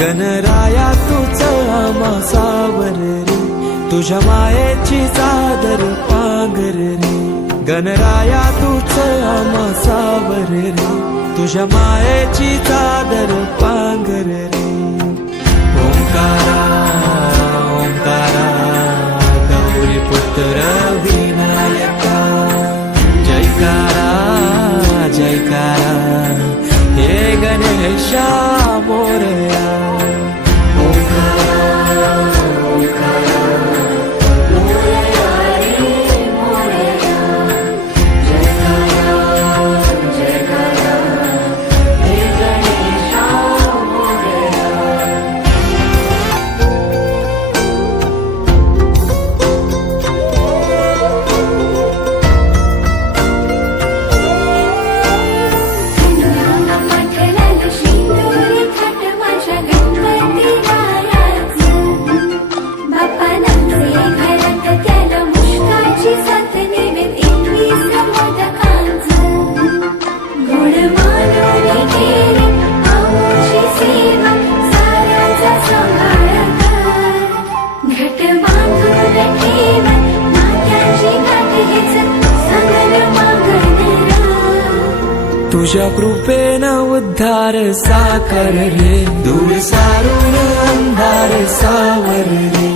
गणराया तुझं आमासावर रे, तुझ्या मायेची चादर पांघर रे. गणराया तुझं आमासावर रे, तुझ्या मायेची चादर पांघर रे. ओंकारा ओंकारा गौरी पुत्र विनायका, जयकारा जयकारा हे गणेशा मोरया. तुझ्या कृपेनं उद्धार साकार रे, दूर सारून अंधार सावर रे.